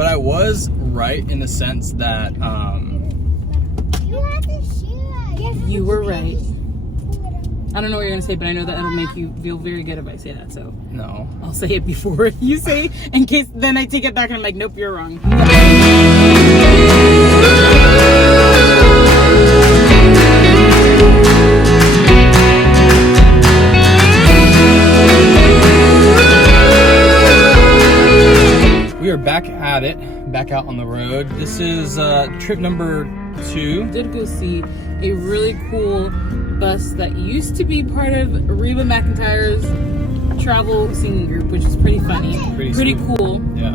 but I was right in the sense that you were right. I don't know what you're gonna say, but I know that it'll make you feel very good if I say that. So no, I'll say it before you say, in case then I take it back and I'm like, nope, you're wrong. We are back at it, back out on the road. This is trip number 2. Did go see a really cool bus that used to be part of Reba McEntire's travel singing group, which is pretty funny, pretty cool. Yeah,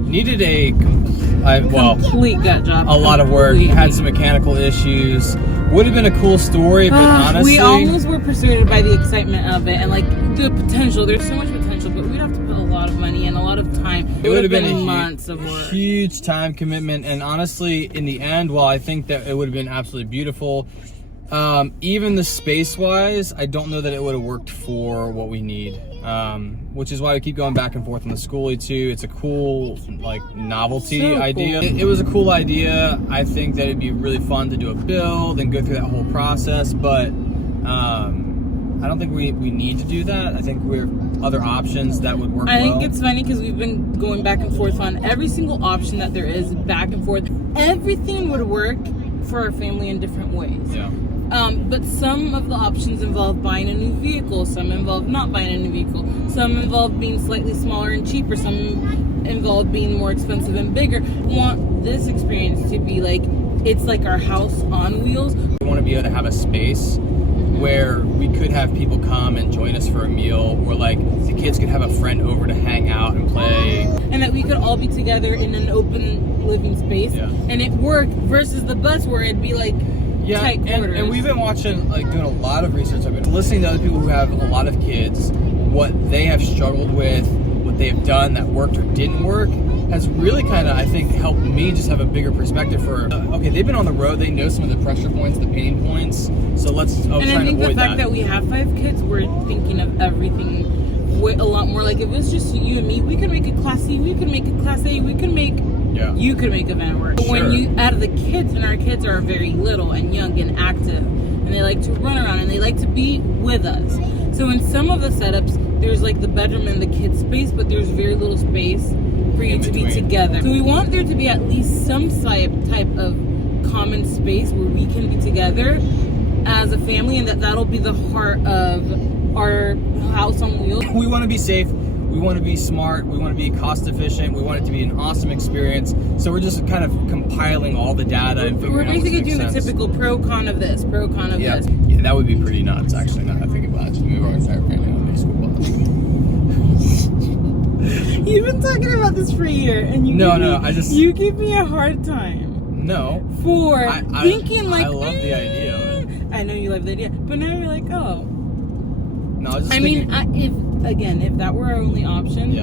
needed a complete gut job. A lot of work. Had some mechanical issues. Would have been a cool story, but honestly, we almost were persuaded by the excitement of it and like the potential. There's so much potential, but we'd have to put a lot of money and a lot of time. It would have been months of work. Huge time commitment, and honestly, in the end, while I think that it would have been absolutely beautiful, even the space-wise, I don't know that it would have worked for what we need. Which is why we keep going back and forth on the schoolie too. It's a cool, like, novelty idea. Cool. It was a cool idea. I think that it'd be really fun to do a build and go through that whole process, but I don't think we need to do that. I think we're other options that would work well. I think it's funny because we've been going back and forth on every single option that there is, back and forth. Everything would work for our family in different ways. Yeah. But some of the options involve buying a new vehicle, some involve not buying a new vehicle, some involve being slightly smaller and cheaper, some involve being more expensive and bigger. We want this experience to be like, it's like our house on wheels. We want to be able to have a space where we could have people come and join us for a meal, or like the kids could have a friend over to hang out and play. And that we could all be together in an open living space. Yeah. And it worked versus the bus where it'd be like, yeah, and we've been watching, like, doing a lot of research. I've been listening to other people who have a lot of kids, what they have struggled with, what they have done that worked or didn't work, has really kind of, I think, helped me just have a bigger perspective for, okay, they've been on the road, they know some of the pressure points, the pain points, so let's try and avoid that. And I think the fact that we have 5 kids, we're thinking of everything a lot more. Like, if it was just you and me, we could make a Class C, we could make a Class A, we could make... Yeah. You could make a van work. But when you add the kids, and our kids are very little and young and active, and they like to run around and they like to be with us. So in some of the setups, there's like the bedroom and the kids' space, but there's very little space for you to be together. So we want there to be at least some type of common space where we can be together as a family, and that'll be the heart of our house on wheels. We want to be safe. We want to be smart, we want to be cost efficient, we want it to be an awesome experience. So we're just kind of compiling all the data and figuring out. We're basically doing the typical pro-con of this, pro-con of this. Yeah, that would be pretty nuts, actually, now that I think about it, to move our entire family on a school bus. You've been talking about this for a year, and you give me a hard time. No. For thinking like, I love the idea of it. I know you love the idea, but now you're like, oh. No, I was just thinking, if that were our only option,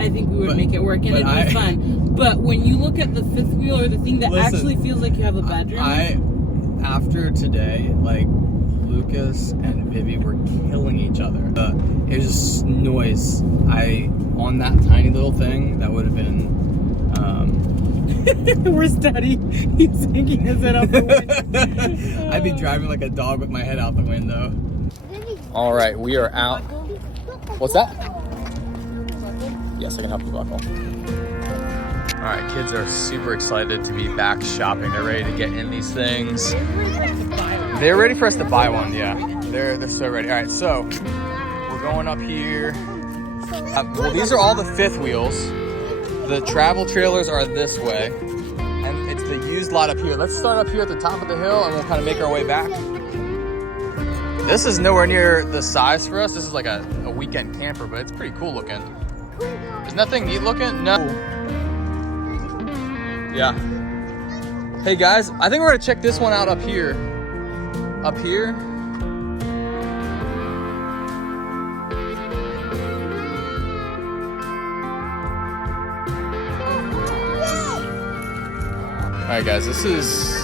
I think we would make it work and it'd be fun. But when you look at the fifth wheel, or the thing that actually feels like you have a bedroom, after today, like, Lucas and Vivi were killing each other. It was just noise. On that tiny little thing, that would have been. Where's Daddy? He's thinking his head out the window. I'd be driving like a dog with my head out the window. All right, we are out. What's that? Yes, I can help you buckle. All right, kids are super excited to be back shopping. They're ready to get in these things. They're ready for us to buy one, yeah. They're so ready. All right, so we're going up here. Well, these are all the fifth wheels. The travel trailers are this way. And it's the used lot up here. Let's start up here at the top of the hill and we'll kind of make our way back. This is nowhere near the size for us. This is like a weekend camper, but it's pretty cool looking. Is nothing neat looking? No. Yeah. Hey guys, I think we're gonna check this one out up here. Up here. All right guys, this is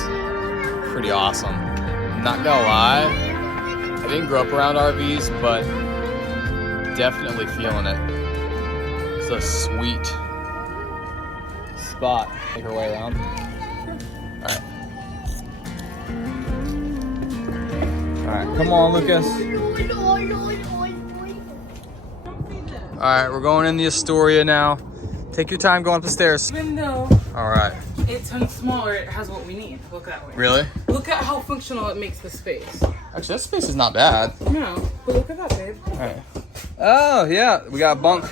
pretty awesome. Not gonna lie. I didn't grow up around RVs, but definitely feeling it. It's a sweet spot. Make her way around. Alright. Alright, come on, Lucas. Alright, we're going in the Astoria now. Take your time going up the stairs. Window. Alright. It turns smaller, it has what we need. Look that way. Really? Look at how functional it makes the space. Actually, that space is not bad. No, but look at that, babe. Alright. Oh, yeah. We got bunk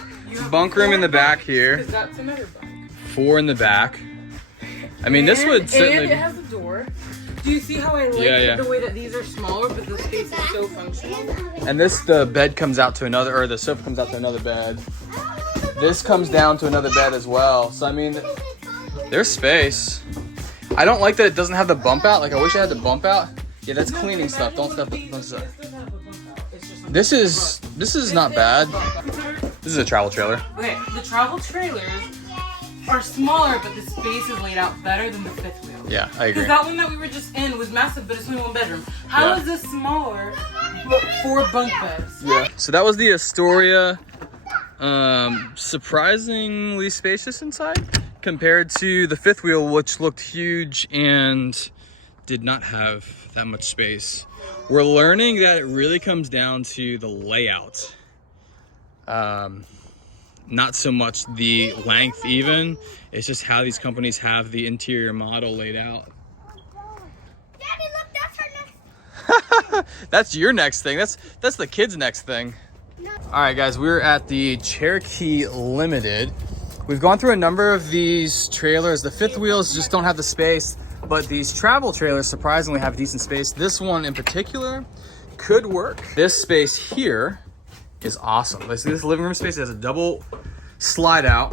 room in the back here. Because that's another bunk. 4 in the back. I mean, this would certainly... And it has a door. Do you see how I like the way that these are smaller, but the space is so functional? And the bed comes out to another, or the sofa comes out to another bed. This comes down to another bed as well. So, I mean, there's space. I don't like that it doesn't have the bump out. Like, I wish it had the bump out. Yeah, that's cleaning stuff. Don't stuff. This is not bad. This is a travel trailer. Okay, the travel trailers are smaller, but the space is laid out better than the fifth wheel. Yeah, I agree. Because that one that we were just in was massive, but it's only 1 bedroom. How is this smaller, but 4 bunk beds? Yeah. So that was the Astoria. Surprisingly spacious inside compared to the fifth wheel, which looked huge and did not have that much space. We're learning that it really comes down to the layout. Not so much the length even, it's just how these companies have the interior model laid out. Daddy, look, that's our next. That's your next thing. That's the kids' next thing. No. All right, guys, we're at the Cherokee Limited. We've gone through a number of these trailers. The fifth wheels just don't have the space, but these travel trailers surprisingly have decent space. This one in particular could work. This space here is awesome. This living room space has a double slide out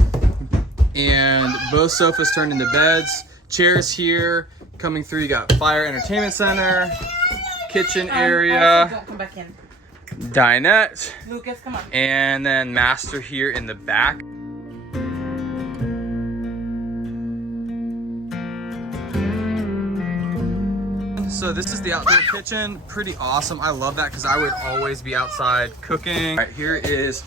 and both sofas turned into beds. Chairs here coming through. You got fire entertainment center, kitchen area, Don't come back in. dinette, Lucas, come on. and then master here in the back. So this is the outdoor kitchen. Pretty awesome. I love that because I would always be outside cooking. All right, here is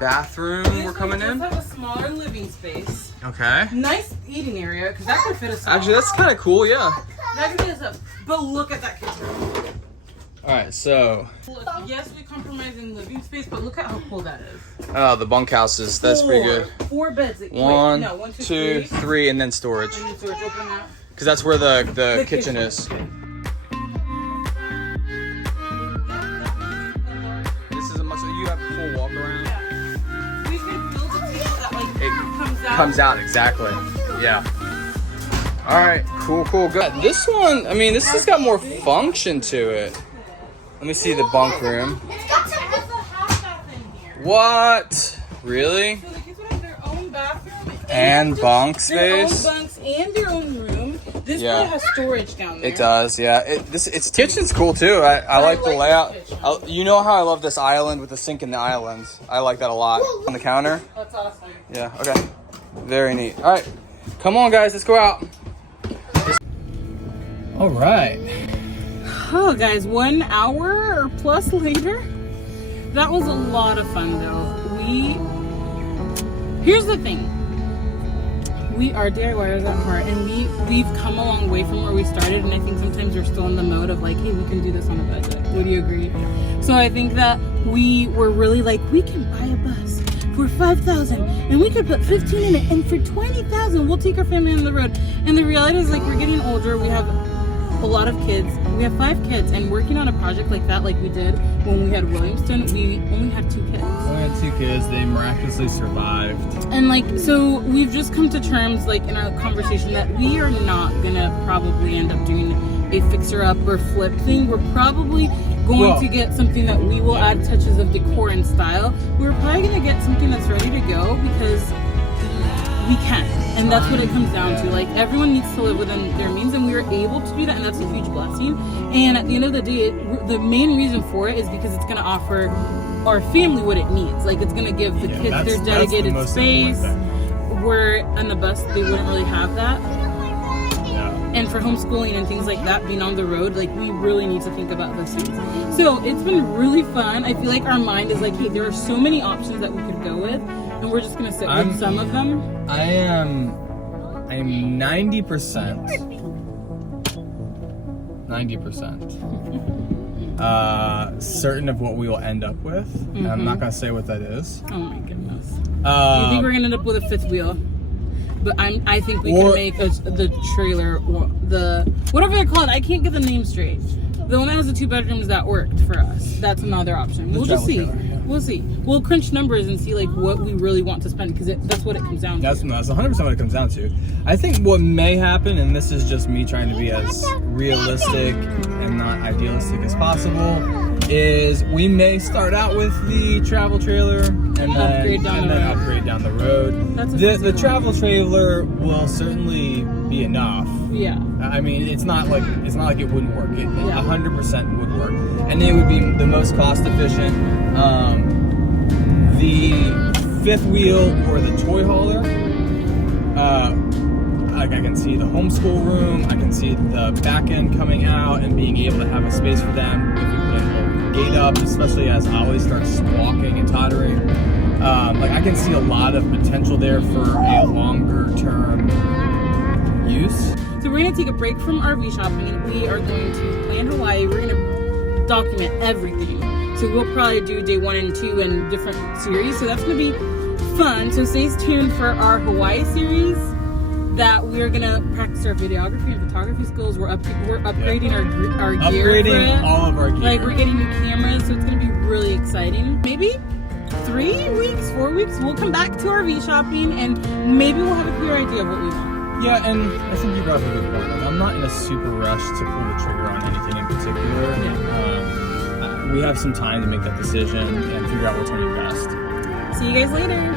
bathroom. We're coming in. Have a smaller living space. Okay. Nice eating area because that could fit us up. Actually, that's kind of cool. Yeah. That could fit us up. But look at that kitchen. All right. So. Look, yes, we compromise in living space, but look at how cool that is. Oh, the bunkhouses. That's pretty good. 4 beds. One, two, three, and then storage. And then storage. Open that. Because that's where the kitchen is. You have a full walk around. Yeah. We can build a table that like comes out exactly. Yeah. All right. Cool. Good. This one, I mean, this has got more function to it. Let me see the bunk room. It's got some half bath in here. What? Really? So the kids would have their own bathroom and bunk space. Their own bunks and their own room. This one has storage down there. It does, yeah. Its kitchen's cool too. I like the layout. You know how I love this island with the sink in the island. I like that a lot. On the counter. That's awesome. Yeah. Okay. Very neat. All right, come on, guys. Let's go out. All right. Oh, guys, 1 hour or plus later. That was a lot of fun, though. Here's the thing. We are DIYers at heart, and we've come a long way from where we started, and I think sometimes we're still in the mode of like, hey, we can do this on a budget. Would you agree? So I think that we were really like, we can buy a bus for $5,000 and we could put 15 in it, and for $20,000 we'll take our family on the road. And the reality is, like, we're getting older, we have a lot of kids. We have 5 kids, and working on a project like that, like we did when we had Williamston, we only had 2 kids. We had 2 kids. They miraculously survived. And like, so we've just come to terms, like in our conversation, that we are not gonna probably end up doing a fixer-up or flip thing. We're probably going to get something that we will add touches of decor and style. We're probably gonna get something that's ready to go because we can. And that's what it comes down to. Like, everyone needs to live within their means, and we were able to do that, and that's a huge blessing. And at the end of the day, the main reason for it is because it's going to offer our family what it needs. Like, it's going to give the kids their dedicated space. Where on the bus, they wouldn't really have that. And for homeschooling and things like that, being on the road, like, we really need to think about those things. So it's been really fun. I feel like our mind is like, hey, there are so many options that we could go with, and we're just gonna sit with some of them. I am I am 90% certain of what we will end up with. And I'm not gonna say what that is. Oh my goodness. You think we're gonna end up with a fifth wheel? But I think we can make the trailer or the whatever they're called. I can't get the name straight. The one that has the 2 bedrooms that worked for us. That's another option. We'll just see. Trailer, yeah. We'll see. We'll crunch numbers and see like what we really want to spend because that's what it comes down to. That's 100% what it comes down to. I think what may happen, and this is just me trying to be as realistic and not idealistic as possible, is we may start out with the travel trailer and then upgrade down the road. The travel trailer will certainly be enough. Yeah. I mean, it's not like it wouldn't work. It 100% would work, and it would be the most cost efficient. The fifth wheel or the toy hauler. Like I can see the homeschool room. I can see the back end coming out and being able to have a space for them if we put a little gate up, especially as Ollie starts walking and tottering. Like I can see a lot of potential there for a longer term use. So we're gonna take a break from RV shopping and we are going to plan Hawaii. We're gonna document everything. So we'll probably do day 1 and 2 in different series. So that's gonna be fun. So stay tuned for our Hawaii series. That we're gonna practice our videography and photography skills. We're upgrading our gear. Upgrading all of our gear. Like we're getting new cameras, so it's gonna be really exciting. Maybe 3 weeks, 4 weeks, we'll come back to RV shopping and maybe we'll have a clear idea of what we want. Yeah, and I think you brought up a good point. Like, I'm not in a super rush to pull the trigger on anything in particular. Yeah. We have some time to make that decision and figure out what's going to be best. See you guys later.